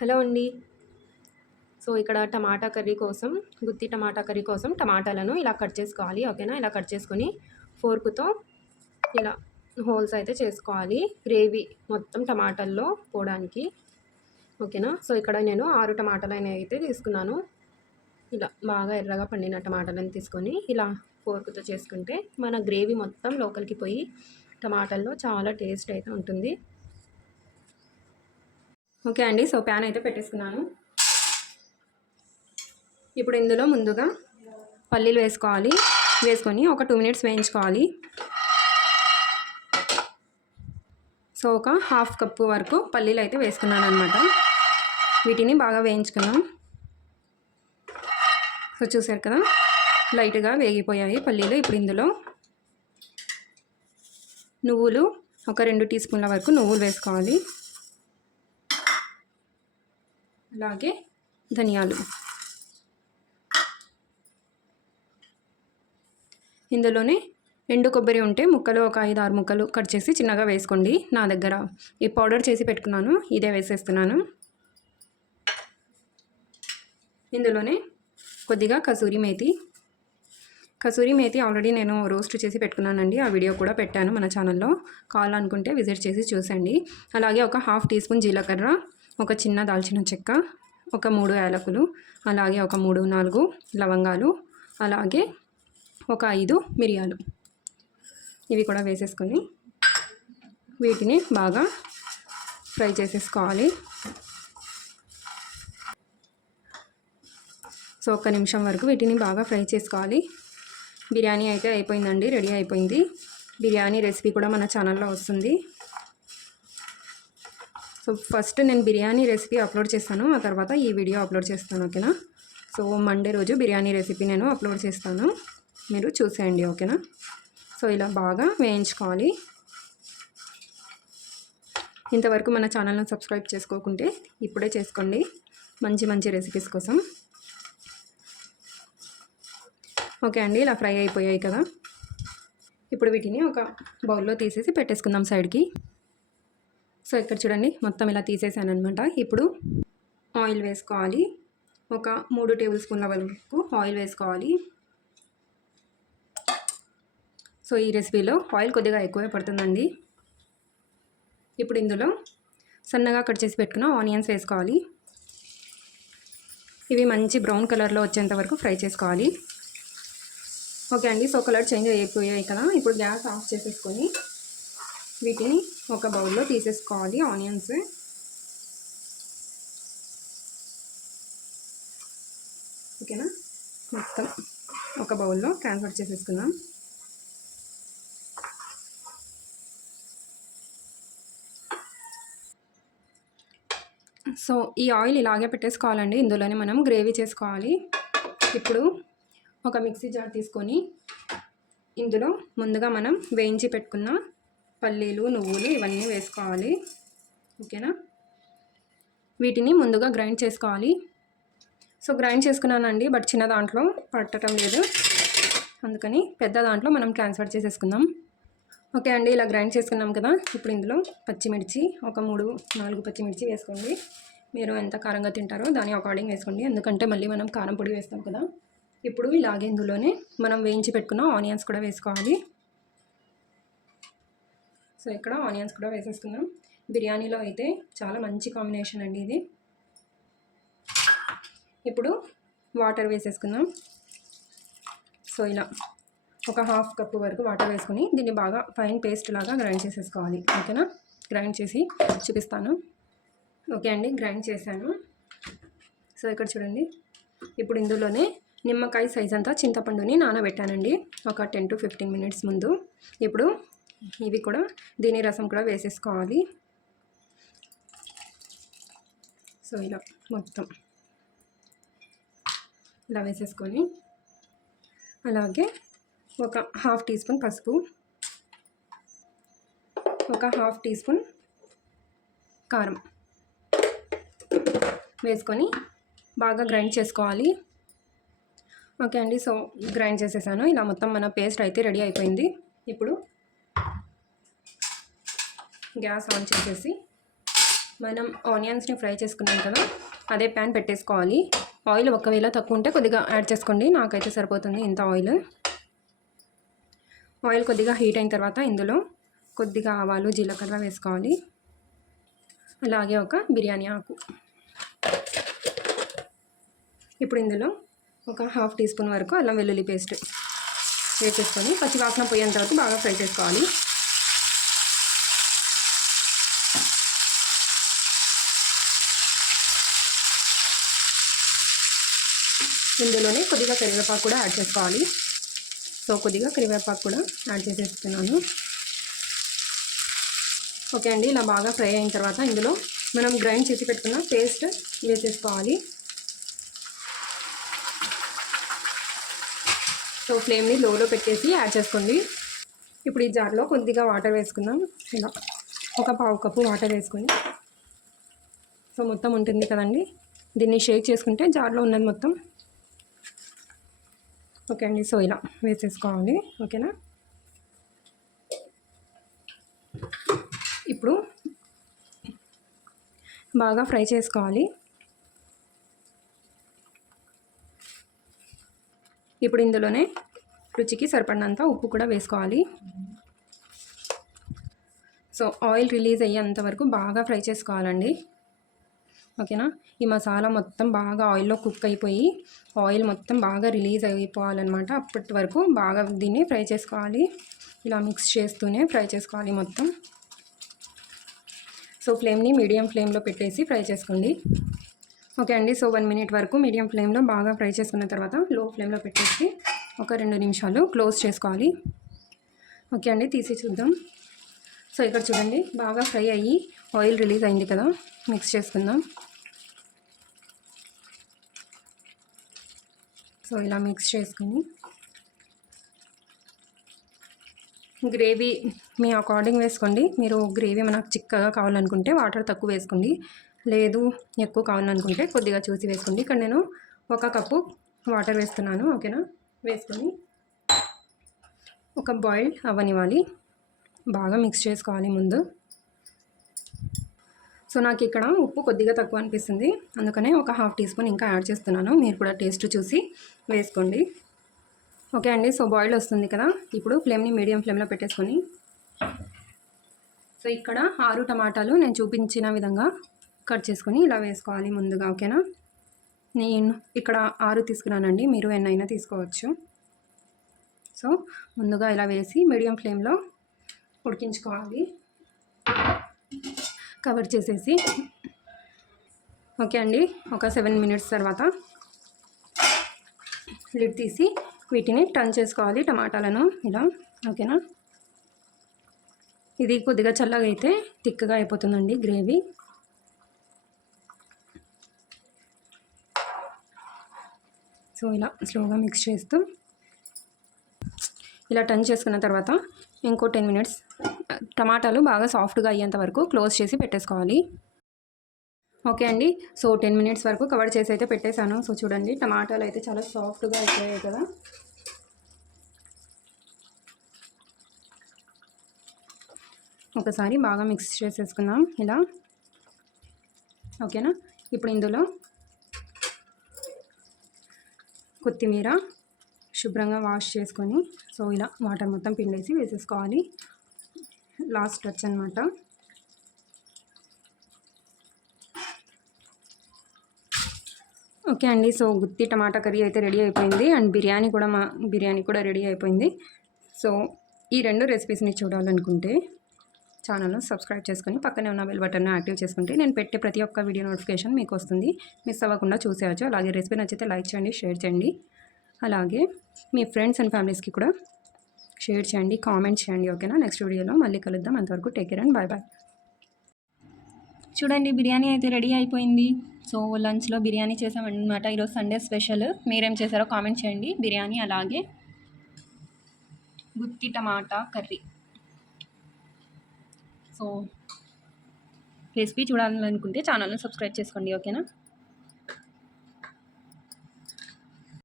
Hello అండి. So, ఇక్కడ టమాటా curry కోసం గుత్తి టమాటా కర్రీ కోసం టమాటాలను ఇలా కట్ చేసుకోవాలి. ఓకేనా? ఇలా కట్ చేసుకొని ఫోర్క్‌తో ఇలా హోల్స్ అయితే చేసుకోవాలి. గ్రేవీ మొత్తం టమాటాల్లో పోవడానికి. ఓకేనా? సో, ఇక్కడ నేను 6 టమాటాలనేవి అయితే తీసుకున్నాను. ఇలా బాగా ఎర్రగా పండిన టమాటాలను తీసుకొని ఇలా ఫోర్క్‌తో చేసుకుంటే మన గ్రేవీ మొత్తం లోపలికి పోయి టమాటాల్లో చాలా టేస్ట్ అయితే ఉంటుంది. ఓకే అండి. సో, ప్యాన్ అయితే పెట్టేసుకున్నాను. ఇప్పుడు ఇందులో ముందుగా పల్లీలు వేసుకోవాలి. వేసుకొని ఒక 2 మినిట్స్ వేయించుకోవాలి. సో, ఒక హాఫ్ కప్పు వరకు పల్లీలు అయితే వేసుకున్నాను అనమాట. వీటిని బాగా వేయించుకున్నాం. సో, చూసారు కదా, లైట్గా వేగిపోయాయి పల్లీలు. ఇప్పుడు ఇందులో నువ్వులు ఒక 2 టీ స్పూన్ల వరకు నువ్వులు వేసుకోవాలి. అలాగే ధనియాలు. ఇందులోనే ఎండు కొబ్బరి ఉంటే ముక్కలు ఒక 5-6 ముక్కలు కట్ చేసి చిన్నగా వేసుకోండి. నా దగ్గర ఈ పౌడర్ చేసి పెట్టుకున్నాను, ఇదే వేసేస్తున్నాను. ఇందులోనే కొద్దిగా కసూరి మేతి ఆల్రెడీ నేను రోస్ట్ చేసి పెట్టుకున్నానండి. ఆ వీడియో కూడా పెట్టాను మన ఛానల్లో. కావాలనుకుంటే విజిట్ చేసి చూసండి. అలాగే ఒక హాఫ్ టీ స్పూన్ జీలకర్ర, ఒక చిన్న దాల్చిన చెక్క, ఒక 3 యాలకులు, అలాగే ఒక 3-4 లవంగాలు, అలాగే ఒక 5 మిరియాలు. ఇవి కూడా వేసేసుకొని వీటిని బాగా ఫ్రై చేసేసుకోవాలి. సో, 1 నిమిషం వరకు వీటిని బాగా ఫ్రై చేసుకోవాలి. బిర్యానీ అయితే అయిపోయిందండి, రెడీ అయిపోయింది. బిర్యానీ రెసిపీ కూడా మన ఛానల్లో వస్తుంది. సో, ఫస్ట్ నేను బిర్యానీ రెసిపీ అప్లోడ్ చేస్తాను, ఆ తర్వాత ఈ వీడియో అప్లోడ్ చేస్తాను. ఓకేనా? సో, మండే రోజు బిర్యానీ రెసిపీ నేను అప్లోడ్ చేస్తాను, మీరు చూసేయండి. ఓకేనా? సో, ఇలా బాగా వేయించుకోవాలి. ఇంతవరకు మన ఛానల్ను సబ్స్క్రైబ్ చేసుకోకుంటే ఇప్పుడే చేసుకోండి, మంచి మంచి రెసిపీస్ కోసం. ఓకే అండి, ఇలా ఫ్రై అయిపోయాయి కదా. ఇప్పుడు వీటిని ఒక బౌల్లో తీసేసి పెట్టేసుకుందాం సైడ్కి. సో, ఇక్కడ చూడండి, మొత్తం ఇలా తీసేసాను అనమాట. ఇప్పుడు ఆయిల్ వేసుకోవాలి. ఒక 3 టేబుల్ స్పూన్ల వరకు ఆయిల్ వేసుకోవాలి. సో, ఈ రెసిపీలో ఆయిల్ కొద్దిగా ఎక్కువే పడుతుందండి. ఇప్పుడు ఇందులో సన్నగా కట్ చేసి పెట్టుకున్న ఆనియన్స్ వేసుకోవాలి. ఇవి మంచి బ్రౌన్ కలర్లో వచ్చేంత వరకు ఫ్రై చేసుకోవాలి. ఓకే అండి. సో, కలర్ చేంజ్ అయిపోయాయి కదా. ఇప్పుడు గ్యాస్ ఆఫ్ చేసేసుకొని వీటిని ఒక బౌల్లో తీసేసుకోవాలి. ఆనియన్స్ ఓకేనా, మొత్తం ఒక బౌల్లో ట్రాన్స్ఫర్ చేసేసుకుందాం. సో, ఈ ఆయిల్ ఇలాగే పెట్టేసుకోవాలండి. ఇందులోనే మనం గ్రేవీ చేసుకోవాలి. ఇప్పుడు ఒక మిక్సీ జార్ తీసుకొని ఇందులో ముందుగా మనం వేయించి పెట్టుకున్న పల్లీలు, నువ్వులు ఇవన్నీ వేసుకోవాలి. ఓకేనా? వీటిని ముందుగా గ్రైండ్ చేసుకోవాలి. సో, గ్రైండ్ చేసుకున్నానండి, బట్ చిన్న దాంట్లో పట్టడం లేదు, అందుకని పెద్ద దాంట్లో మనం ట్రాన్స్ఫర్ చేసేసుకుందాం. ఓకే అండి, ఇలా గ్రైండ్ చేసుకున్నాం కదా. ఇప్పుడు ఇందులో పచ్చిమిర్చి ఒక 3-4 పచ్చిమిర్చి వేసుకోండి. మీరు ఎంత కారంగా తింటారో దాని అకార్డింగ్ వేసుకోండి, ఎందుకంటే మళ్ళీ మనం కారం పొడి వేస్తాం కదా. ఇప్పుడు ఇలాగే ఇందులోనే మనం వేయించి పెట్టుకున్న ఆనియన్స్ కూడా వేసుకోవాలి. సో, ఇక్కడ ఆనియన్స్ కూడా వేసేసుకుందాం. బిర్యానీలో అయితే చాలా మంచి కాంబినేషన్ అండి ఇది. ఇప్పుడు వాటర్ వేసేసుకుందాం. సో, ఇలా ఒక హాఫ్ కప్పు వరకు వాటర్ వేసుకొని దీన్ని బాగా ఫైన్ పేస్ట్ లాగా గ్రైండ్ చేసేసుకోవాలి. ఓకేనా? గ్రైండ్ చేసి చూపిస్తాను. ఓకే అండి, గ్రైండ్ చేశాను. సో, ఇక్కడ చూడండి, ఇప్పుడు ఇందులోనే నిమ్మకాయ సైజ్ అంతా చింతపండుని నానబెట్టానండి ఒక 10-15 మినిట్స్ ముందు. ఇప్పుడు ఇవి కూడా దీని రసం కూడా వేసేసుకోవాలి. సో, ఇలా మొత్తం ఇలా వేసేసుకొని అలాగే ఒక హాఫ్ టీ స్పూన్ పసుపు, ఒక హాఫ్ టీ స్పూన్ కారం వేసుకొని బాగా గ్రైండ్ చేసుకోవాలి. ఓకే అండి. సో, గ్రైండ్ చేసేసాను. ఇలా మొత్తం మన పేస్ట్ అయితే రెడీ అయిపోయింది. ఇప్పుడు గ్యాస్ ఆన్ చేసేసి మనం ఆనియన్స్ని ఫ్రై చేసుకున్నాం కదా, అదే ప్యాన్ పెట్టేసుకోవాలి. ఆయిల్ ఒకవేళ తక్కువ ఉంటే కొద్దిగా యాడ్ చేసుకోండి, నాకైతే సరిపోతుంది ఇంత ఆయిల్. ఆయిల్ కొద్దిగా హీట్ అయిన తర్వాత ఇందులో కొద్దిగా ఆవాలు జీలకర్ర వేసుకోవాలి, అలాగే ఒక బిర్యానీ ఆకు. ఇప్పుడు ఇందులో ఒక 1/2 టీ స్పూన్ వరకు అల్లం వెల్లుల్లి పేస్ట్ వేసేసుకొని పచ్చివాసన పోయేంత వరకు బాగా ఫ్రై చేసుకోవాలి. ఇందులోనే కొద్దిగా కరివేపాకు కూడా యాడ్ చేసుకోవాలి. సో కొద్దిగా కరివేపాకు కూడా యాడ్ చేసేస్తున్నాను. ఓకే అండి, ఇలా బాగా ఫ్రై అయిన తర్వాత ఇందులో మనం గ్రైండ్ చేసి పెట్టుకున్న పేస్ట్ వేసేసుకోవాలి. సో ఫ్లేమ్ని లోలో పెట్టేసి యాడ్ చేసుకోండి. ఇప్పుడు ఈ జార్లో కొద్దిగా వాటర్ వేసుకుందాం. ఇలా ఒక 1/2 కప్పు వాటర్ వేసుకొని, సో మొత్తం ఉంటుంది కదండి, దీన్ని షేక్ చేసుకుంటే జార్లో ఉన్నది మొత్తం. ఓకే అండి, సో ఇలా వేసేసుకోవాలి. ఓకేనా, ఇప్పుడు బాగా ఫ్రై చేసుకోవాలి. ఇప్పుడు ఇందులోనే రుచికి సరిపడినంత ఉప్పు కూడా వేసుకోవాలి. సో ఆయిల్ రిలీజ్ అయ్యేంత వరకు బాగా ఫ్రై చేసుకోవాలండి. ఓకేనా, ఈ మసాలా మొత్తం బాగా ఆయిల్లో కుక్ అయిపోయి ఆయిల్ మొత్తం బాగా రిలీజ్ అయిపోవాలన్నమాట. అప్పటి వరకు బాగా దీన్ని ఫ్రై చేసుకోవాలి. ఇలా మిక్స్ చేస్తూనే ఫ్రై చేసుకోవాలి మొత్తం. సో ఫ్లేమ్ని మీడియం ఫ్లేమ్లో పెట్టేసి ఫ్రై చేసుకోండి. ఓకే అండి, సో 1 మినిట్ వరకు మీడియం ఫ్లేమ్లో బాగా ఫ్రై చేసుకున్న తర్వాత లో ఫ్లేమ్లో పెట్టేసి ఒక 2 నిమిషాలు క్లోజ్ చేసుకోవాలి. ఓకే అండి, తీసి చూద్దాం. సో ఇక్కడ చూడండి, బాగా ఫ్రై అయ్యి ఆయిల్ రిలీజ్ అయింది కదా. మిక్స్ చేసుకుందాం. సో ఇలా మిక్స్ చేసుకుని గ్రేవీ మీ అకార్డింగ్ వేసుకోండి. మీరు గ్రేవీ మనకు చిక్కగా కావాలనుకుంటే వాటర్ తక్కువ వేసుకోండి, లేదు ఎక్కువ కావాలనుకుంటే కొద్దిగా చూసి వేసుకోండి. ఇక్కడ నేను 1 కప్పు వాటర్ వేస్తున్నాను. ఓకేనా, వేసుకొని ఒక బాయిల్ అవ్వనివ్వాలి. బాగా మిక్స్ చేసుకోవాలి ముందు. సో నాకు ఇక్కడ ఉప్పు కొద్దిగా తక్కువ అనిపిస్తుంది, అందుకనే ఒక 1/2 టీ స్పూన్ ఇంకా యాడ్ చేస్తున్నాను. మీరు కూడా టేస్ట్ చూసి వేసుకోండి. ఓకే అండి, సో బాయిల్ వస్తుంది కదా. ఇప్పుడు ఫ్లేమ్ని మీడియం ఫ్లేమ్లో పెట్టేసుకొని, సో ఇక్కడ 6 టమాటాలు నేను చూపించిన విధంగా కట్ చేసుకొని ఇలా వేసుకోవాలి ముందుగా. ఓకేనా, నేను ఇక్కడ 6 తీసుకున్నానండి, మీరు ఎన్నైనా తీసుకోవచ్చు. సో ముందుగా ఇలా వేసి మీడియం ఫ్లేమ్లో ఉడికించుకోవాలి, కవర్ చేసేసి. ఓకే అండి, ఒక 7 మినిట్స్ తర్వాత లిడ్ తీసి వీటిని టర్న్ చేసుకోవాలి, టమాటాలను ఇలా. ఓకేనా, ఇది కొద్దిగా చల్లగా అయితే తిక్కగా అయిపోతుందండి గ్రేవీ. సో ఇలా స్లోగా మిక్స్ చేస్తూ ఇలా టర్న్ చేసుకున్న తర్వాత ఇంకో 10 మినిట్స్ టమాటాలు బాగా సాఫ్ట్గా అయ్యేంత వరకు క్లోజ్ చేసి పెట్టేసుకోవాలి. ఓకే అండి, సో 10 మినిట్స్ వరకు కవర్ చేసి అయితే పెట్టేశాను. సో చూడండి, టమాటాలు అయితే చాలా సాఫ్ట్గా అయిపోయాయి కదా. ఒకసారి బాగా మిక్స్ చేసేసుకుందాం ఇలా. ఓకేనా, ఇప్పుడు ఇందులో కొత్తిమీర శుభ్రంగా వాష్ చేసుకొని, సో ఇలా వాటర్ మొత్తం పిండేసి వేసేసుకోవాలి. లాస్ట్ టచ్ అనమాట. ఓకే అండి, సో గుత్తి టమాటా కర్రీ అయితే రెడీ అయిపోయింది, అండ్ బిర్యానీ కూడా రెడీ అయిపోయింది. సో ఈ 2 రెసిపీస్ని చూడాలనుకుంటే ఛానల్ను సబ్స్క్రైబ్ చేసుకొని పక్కనే ఉన్న బెల్ బటన్ను యాక్టివ్ చేసుకుంటే నేను పెట్టే ప్రతి ఒక్క వీడియో నోటిఫికేషన్ మీకు వస్తుంది. మిస్ అవ్వకుండా చూసేయచ్చు. అలాగే రెసిపీ నచ్చితే లైక్ చేయండి, షేర్ చేయండి. అలాగే మీ ఫ్రెండ్స్ అండ్ ఫ్యామిలీస్కి కూడా షేర్ చేయండి, కామెంట్ చేయండి. ఓకేనా, నెక్స్ట్ వీడియోలో మళ్ళీ కలుద్దాం. అంతవరకు take care and bye bye. చూడండి, బిర్యానీ అయితే రెడీ అయిపోయింది. సో లంచ్లో బిర్యానీ చేసామన్నమాట. ఈరోజు సండే స్పెషల్. మీరేం చేశారో కామెంట్ చేయండి. బిర్యానీ అలాగే గుత్తి టమాటా కర్రీ. సో రెసిపీ చూడాలనుకుంటే ఛానల్ని సబ్స్క్రైబ్ చేసుకోండి. ఓకేనా.